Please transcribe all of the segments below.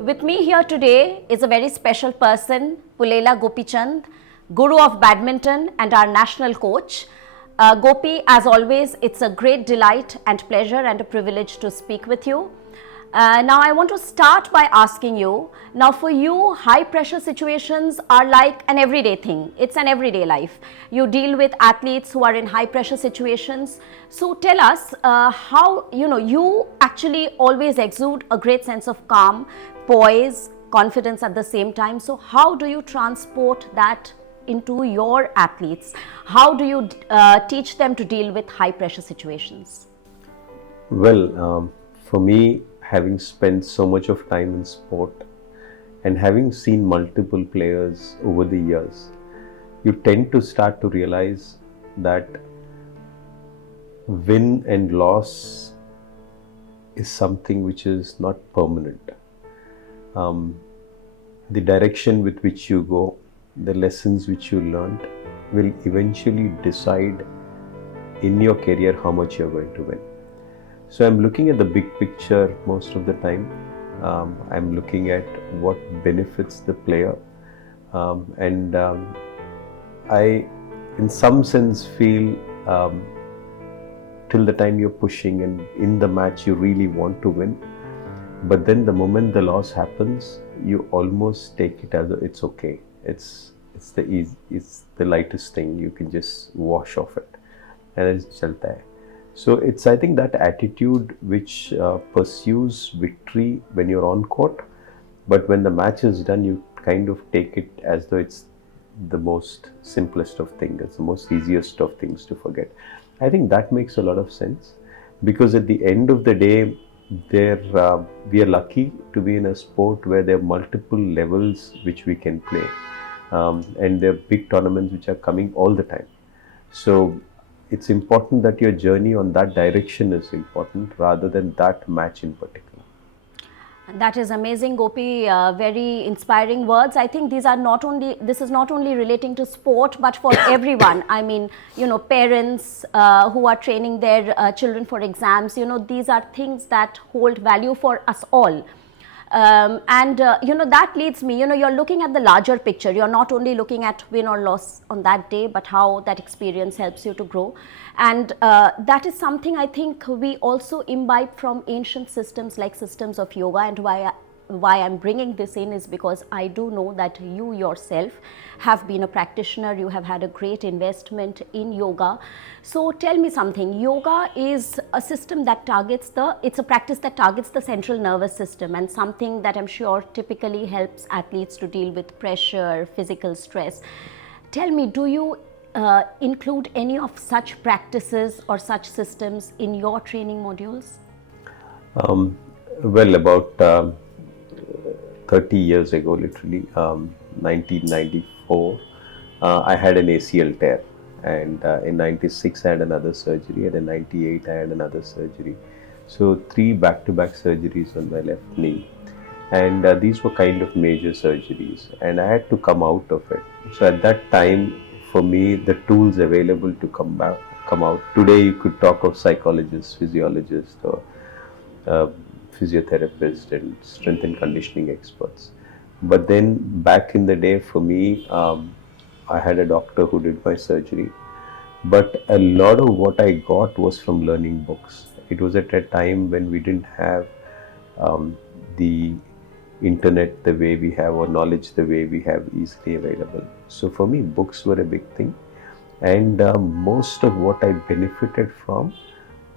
With me here today is a very special person, Pullela Gopichand, Guru of Badminton and our national coach. Gopi, as always, it's a great delight and pleasure and a privilege to speak with you. Now I want to start by asking you, now for you, high pressure situations are like an everyday thing. It's an everyday life. You deal with athletes who are in high pressure situations. So tell us how, you actually always exude a great sense of calm, poise, confidence at the same time. So how do you transport that into your athletes? How do you teach them to deal with high pressure situations? Well, for me, having spent so much of time in sport and having seen multiple players over the years, you tend to start to realize that win and loss is something which is not permanent. The direction with which you go, the lessons which you learned will eventually decide in your career how much you're going to win. So I'm looking at the big picture most of the time. I'm looking at what benefits the player, and I in some sense feel till the time you're pushing and in the match you really want to win, but then the moment the loss happens, you almost take it as it's okay. It's the lightest thing. You can just wash off it and it's chalta hai. So it's, I think, that attitude which pursues victory when you're on court, but when the match is done, you kind of take it as though it's the most simplest of things, it's the most easiest of things to forget. I think that makes a lot of sense, because at the end of the day, we are lucky to be in a sport where there are multiple levels which we can play, and there are big tournaments which are coming all the time. So it's important that your journey on that direction is important rather than that match in particular. That is amazing, Gopi. Very inspiring words. I think this is not only relating to sport, but for everyone. I mean, parents who are training their children for exams, these are things that hold value for us all. That leads me, you're looking at the larger picture. You're not only looking at win or loss on that day, but how that experience helps you to grow. And that is something I think we also imbibe from ancient systems like systems of yoga. And why I'm bringing this in is because I do know that you yourself have been a practitioner, you have had a great investment in yoga. So tell me something, yoga is a system that it's a practice that targets the central nervous system, and something that I'm sure typically helps athletes to deal with pressure, physical stress. Tell me, do you include any of such practices or such systems in your training modules? Well, about 30 years ago, literally, 1994, I had an ACL tear, and in 96 I had another surgery, and in 98 I had another surgery. So 3 back-to-back surgeries on my left knee, and these were kind of major surgeries, and I had to come out of it. So at that time, for me, the tools available to come out. Today you could talk of psychologists, physiologists, or physiotherapists and strength and conditioning experts. But then back in the day, for me, I had a doctor who did my surgery, but a lot of what I got was from learning books. It was at a time when we didn't have the internet the way we have, or knowledge the way we have easily available. So for me, books were a big thing, and most of what I benefited from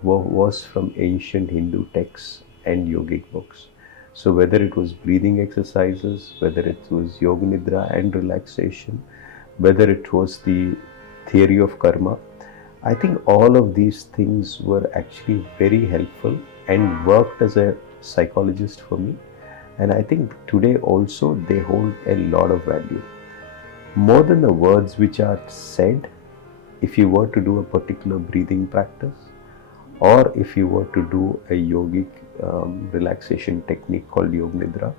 was from ancient Hindu texts and yogic books. So whether it was breathing exercises, whether it was yoga nidra and relaxation, whether it was the theory of karma, I think all of these things were actually very helpful and worked as a psychologist for me. And I think today also they hold a lot of value. More than the words which are said, if you were to do a particular breathing practice, or if you were to do a yogic relaxation technique called yoga nidra,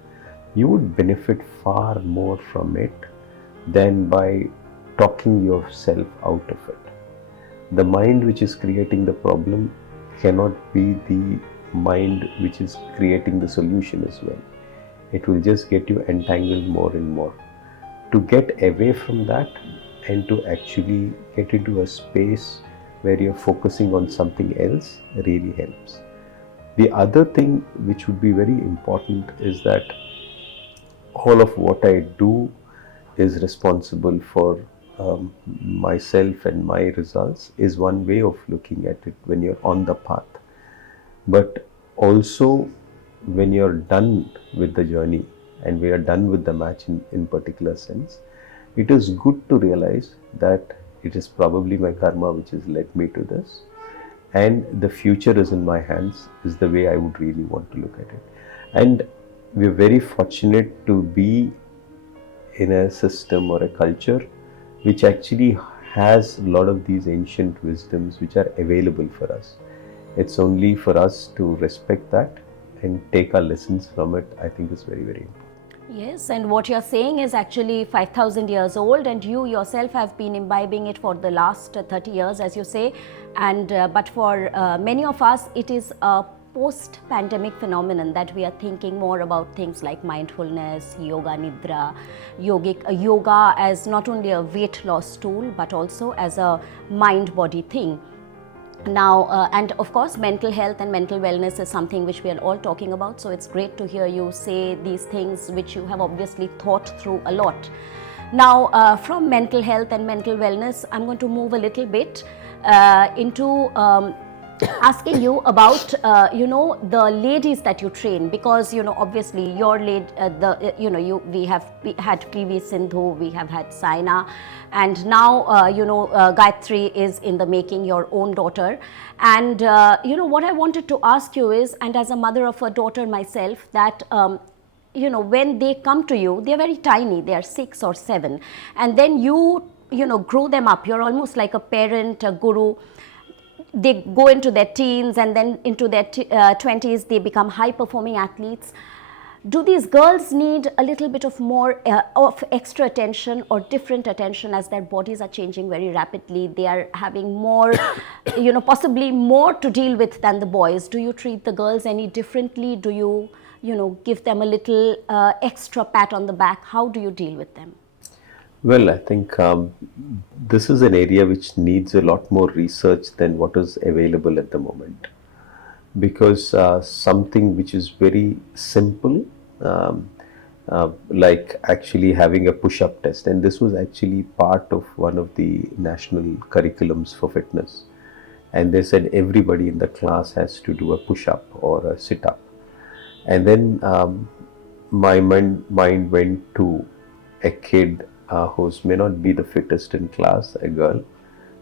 you would benefit far more from it than by talking yourself out of it. The mind which is creating the problem cannot be the mind which is creating the solution as well. it will just get you entangled more and more. To get away from that and to actually get into a space where you're focusing on something else really helps. The other thing which would be very important is that all of what I do is responsible for myself and my results is one way of looking at it when you're on the path. But also when you're done with the journey and we are done with the match in particular sense, it is good to realize that it is probably my karma which has led me to this, and the future is in my hands, is the way I would really want to look at it. And we're very fortunate to be in a system or a culture which actually has a lot of these ancient wisdoms which are available for us. It's only for us to respect that and take our lessons from it. I think is very, very important. Yes, and what you're saying is actually 5,000 years old, and you yourself have been imbibing it for the last 30 years, as you say. And but for many of us, it is a post-pandemic phenomenon that we are thinking more about things like mindfulness, yoga nidra, yoga as not only a weight loss tool, but also as a mind-body thing. Now, and of course, mental health and mental wellness is something which we are all talking about. So it's great to hear you say these things which you have obviously thought through a lot. Now, from mental health and mental wellness, I'm going to move a little bit into asking you about the ladies that you train, because obviously your we have had PV Sindhu, we have had Saina, and now Gayatri is in the making, your own daughter. And what I wanted to ask you is, and as a mother of a daughter myself, that when they come to you, they're very tiny, they are 6 or 7, and then you grow them up. You're almost like a parent, a guru. They go into their teens, and then into their 20s, they become high-performing athletes. Do these girls need a little bit of more of extra attention or different attention as their bodies are changing very rapidly? They are having more, possibly more to deal with than the boys. Do you treat the girls any differently? Do you, give them a little extra pat on the back? How do you deal with them? Well, I think this is an area which needs a lot more research than what is available at the moment, because something which is very simple, like actually having a push-up test, and this was actually part of one of the national curriculums for fitness, and they said everybody in the class has to do a push-up or a sit-up, and then my mind went to a kid who may not be the fittest in class, a girl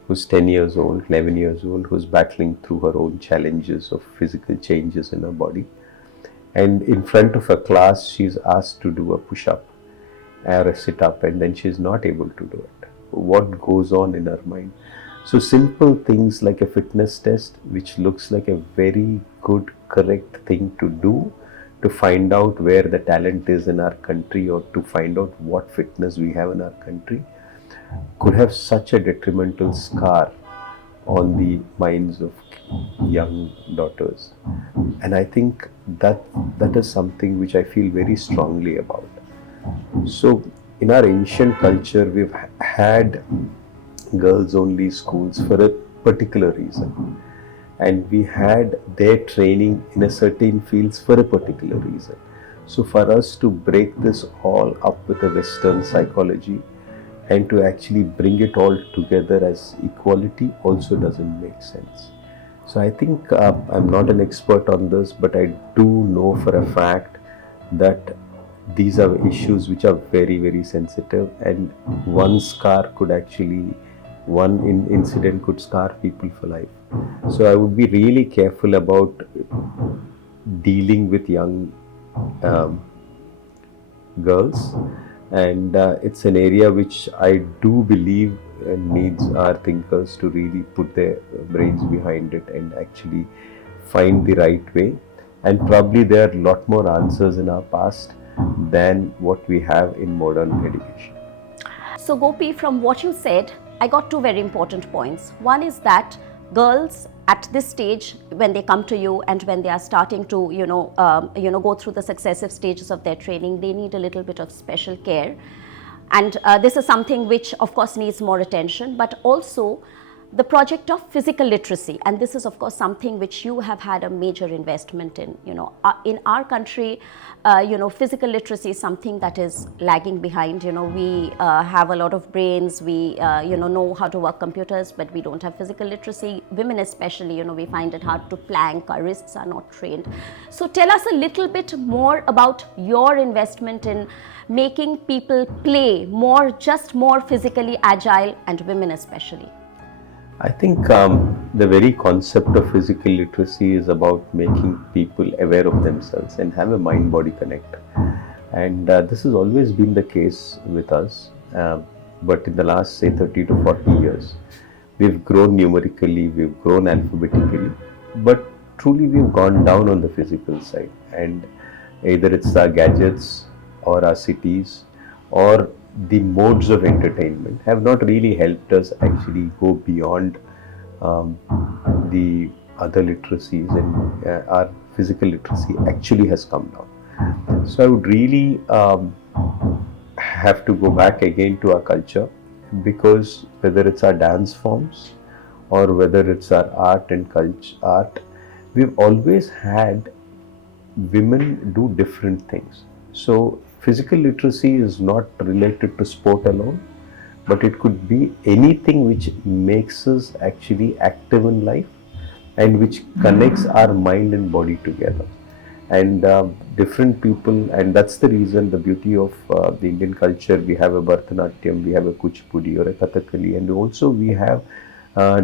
who's 10 years old, 11 years old, who's battling through her own challenges of physical changes in her body. And in front of a class, she's asked to do a push-up or a sit-up, and then she's not able to do it. What goes on in her mind? So simple things like a fitness test, which looks like a very good, correct thing to do, to find out where the talent is in our country, or to find out what fitness we have in our country, could have such a detrimental scar on the minds of young daughters. And I think that is something which I feel very strongly about. So in our ancient culture, we've had girls only schools for a particular reason, and we had their training in a certain fields for a particular reason. So for us to break this all up with a Western psychology and to actually bring it all together as equality also doesn't make sense. So I think I'm not an expert on this, but I do know for a fact that these are issues which are very, very sensitive, and one incident could scar people for life. So I would be really careful about dealing with young girls, and it's an area which I do believe needs our thinkers to really put their brains behind it and actually find the right way. And probably there are a lot more answers in our past than what we have in modern education. So Gopi, from what you said, I got two very important points. One is that girls at this stage, when they come to you and when they are starting to go through the successive stages of their training, they need a little bit of special care. And this is something which of course needs more attention, but also the project of physical literacy. And this is of course something which you have had a major investment in. In our country, physical literacy is something that is lagging behind. We have a lot of brains, we know how to work computers, but we don't have physical literacy. Women especially, we find it hard to plank, our wrists are not trained. So tell us a little bit more about your investment in making people play more, just more physically agile, and women especially. I think the very concept of physical literacy is about making people aware of themselves and have a mind-body connect. And this has always been the case with us. But in the last, say, 30 to 40 years, we've grown numerically, we've grown alphabetically, but truly we've gone down on the physical side. And either it's our gadgets or our cities or the modes of entertainment have not really helped us actually go beyond the other literacies, and our physical literacy actually has come down. So I would really have to go back again to our culture, because whether it's our dance forms or whether it's our art and art, we've always had women do different things. So physical literacy is not related to sport alone, but it could be anything which makes us actually active in life and which connects our mind and body together. And different people, and that's the reason, the beauty of the Indian culture. We have a Bharatanatyam, we have a Kuchipudi or a Kathakali, and also we have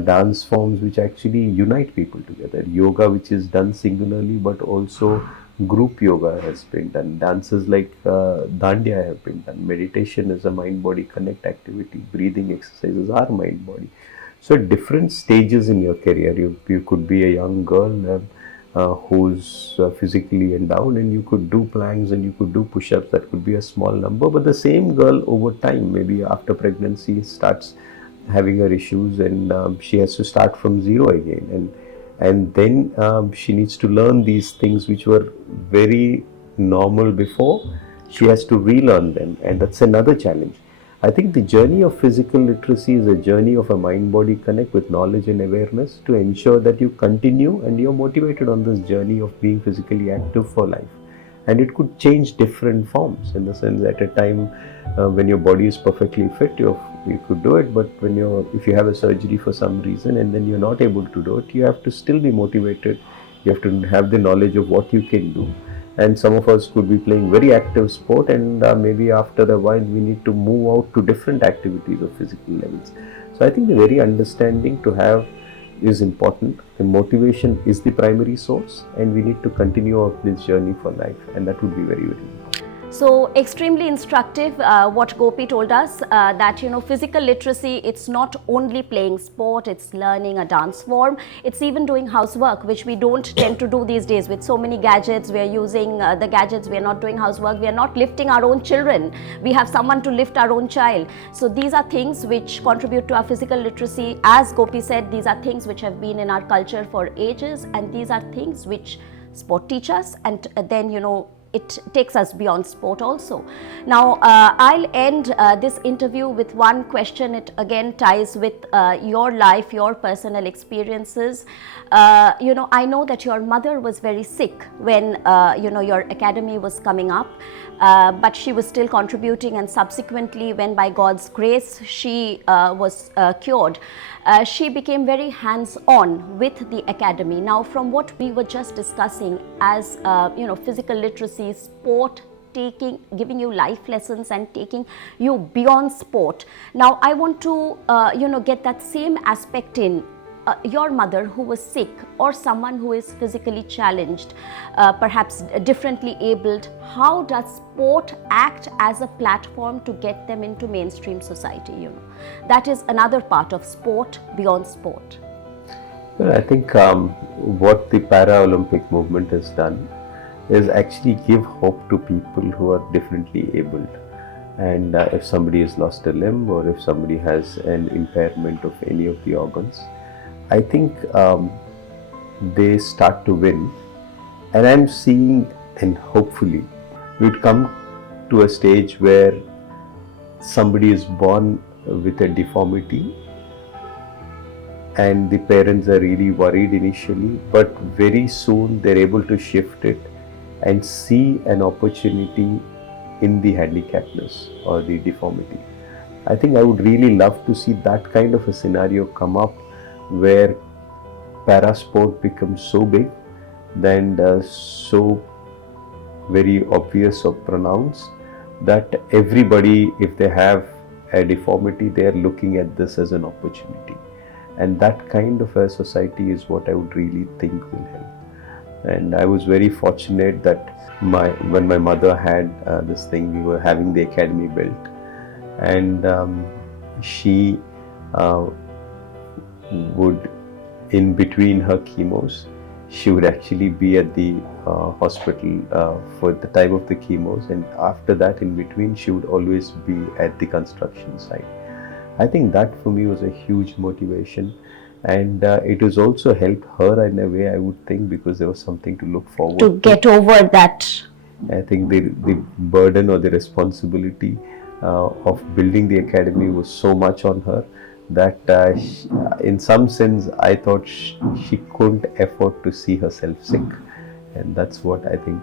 dance forms which actually unite people together. Yoga, which is done singularly, but also group yoga has been done. Dances like dandiya have been done. Meditation is a mind-body connect activity. Breathing exercises are mind-body. So at different stages in your career, you could be a young girl who's physically endowed, and you could do planks and you could do push-ups. That could be a small number, but the same girl over time, maybe after pregnancy, starts having her issues, and she has to start from zero again. And then she needs to learn these things which were very normal before. She has to relearn them, and that's another challenge. I think the journey of physical literacy is a journey of a mind-body connect with knowledge and awareness to ensure that you continue and you're motivated on this journey of being physically active for life. And it could change different forms, in the sense that at a time when your body is perfectly fit, you could do it, but if you have a surgery for some reason and then you're not able to do it, you have to still be motivated. You have to have the knowledge of what you can do. And some of us could be playing very active sport, and maybe after a while we need to move out to different activities of physical levels. So I think the very understanding to have is important. The motivation is the primary source, and we need to continue on this journey for life, and that would be very, very important. So extremely instructive what Gopi told us, that physical literacy, it's not only playing sport, it's learning a dance form, it's even doing housework, which we don't tend to do these days. With so many gadgets, we are using the gadgets, we are not doing housework, we are not lifting our own children, we have someone to lift our own child. So these are things which contribute to our physical literacy. As Gopi said, these are things which have been in our culture for ages, and these are things which sport teach us, and then it takes us beyond sport also. Now, I'll end this interview with one question. It again ties with your life, your personal experiences. I know that your mother was very sick when, your academy was coming up, but she was still contributing, and subsequently, when by God's grace she was cured, she became very hands-on with the academy. Now, from what we were just discussing, as physical literacy, sport, giving you life lessons and taking you beyond sport. Now, I want to get that same aspect in your mother who was sick, or someone who is physically challenged, perhaps differently abled. How does sport act as a platform to get them into mainstream society? That is another part of sport beyond sport. Well, I think what the Paralympic movement has done is actually give hope to people who are differently abled. And if somebody has lost a limb, or if somebody has an impairment of any of the organs, I think they start to win, and I'm seeing, and hopefully we'd come to a stage where somebody is born with a deformity and the parents are really worried initially, but very soon they're able to shift it and see an opportunity in the handicapness or the deformity. I think I would really love to see that kind of a scenario come up where parasport becomes so big, then so very obvious or pronounced, that everybody, if they have a deformity, they are looking at this as an opportunity. And that kind of a society is what I would really think will help. And I was very fortunate that when my mother had this thing, we were having the academy built, and she would, in between her chemos, she would actually be at the hospital for the time of the chemos, and after that, in between, she would always be at the construction site. I think that for me was a huge motivation, and it has also helped her in a way, I would think, because there was something to look forward To get over that. I think the burden or the responsibility of building the academy was so much on her that in some sense I thought she couldn't afford to see herself sick, and that's what I think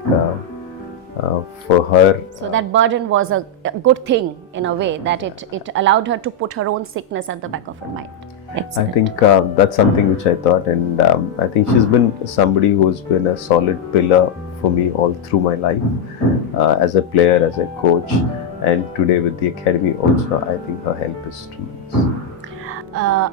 for her. So that burden was a good thing in a way, that it allowed her to put her own sickness at the back of her mind. Excellent. I think that's something which I thought, and I think she's been somebody who's been a solid pillar for me all through my life, as a player, as a coach, and today with the academy also. I think her help is tremendous.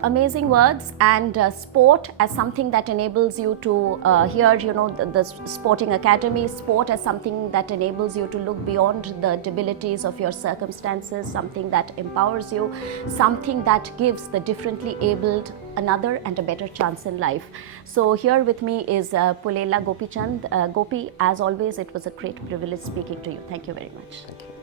Amazing words. And sport as something that enables you to hear, the sporting academy, sport as something that enables you to look beyond the debilities of your circumstances, something that empowers you, something that gives the differently abled another and a better chance in life. So here with me is Pullela Gopichand. Gopi, as always, it was a great privilege speaking to you. Thank you very much. Thank you.